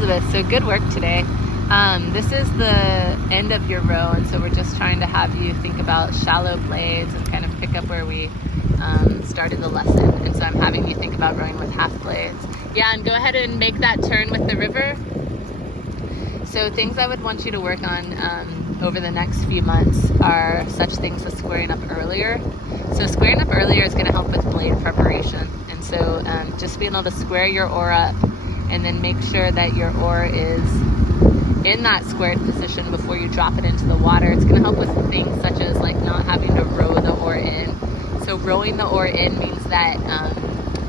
Elizabeth. So good work today. This is the end of your row, and so we're just trying to have you think about shallow blades and kind of pick up where we started the lesson. And so I'm having you think about rowing with half blades. Yeah, and go ahead and make that turn with the river. So things I would want you to work on over the next few months are such things as squaring up earlier. So squaring up earlier is going to help with blade preparation. And so just being able to square your oar up and then make sure that your oar is in that squared position before you drop it into the water. It's going to help with things such as like not having to row the oar in. So rowing the oar in means that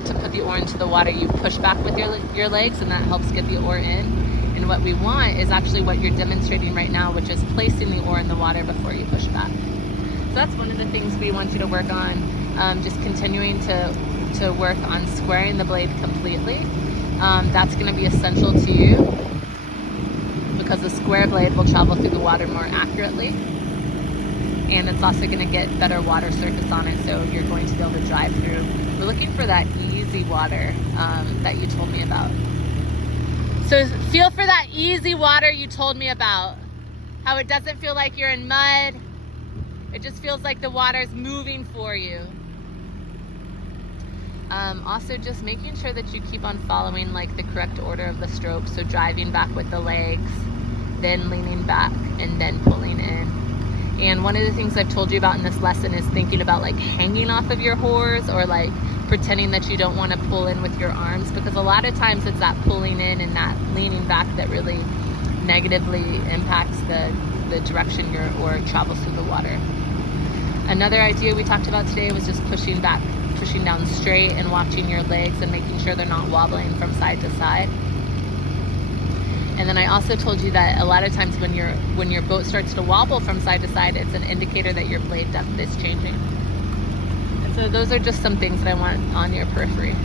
to put the oar into the water, you push back with your legs, and that helps get the oar in. And what we want is actually what you're demonstrating right now, which is placing the oar in the water before you push back. So that's one of the things we want you to work on, just continuing to work on squaring the blade completely. That's going to be essential to you because the square blade will travel through the water more accurately, and it's also going to get better water surface on it, so you're going to be able to drive through. We're looking for that easy water that you told me about. So feel for that easy water you told me about, how it doesn't feel like you're in mud. It just feels like the water's moving for you. Also just making sure that you keep on following like the correct order of the stroke. So driving back with the legs, then leaning back, and then pulling in. And one of the things I've told you about in this lesson is thinking about like hanging off of your oars, or like pretending that you don't want to pull in with your arms, because a lot of times it's that pulling in and that leaning back that really negatively impacts the direction your oar travels through the water. Another idea we talked about today was just pushing back, pushing down straight, and watching your legs and making sure they're not wobbling from side to side. And then I also told you that a lot of times when your boat starts to wobble from side to side, it's an indicator that your blade depth is changing. And so those are just some things that I want on your periphery.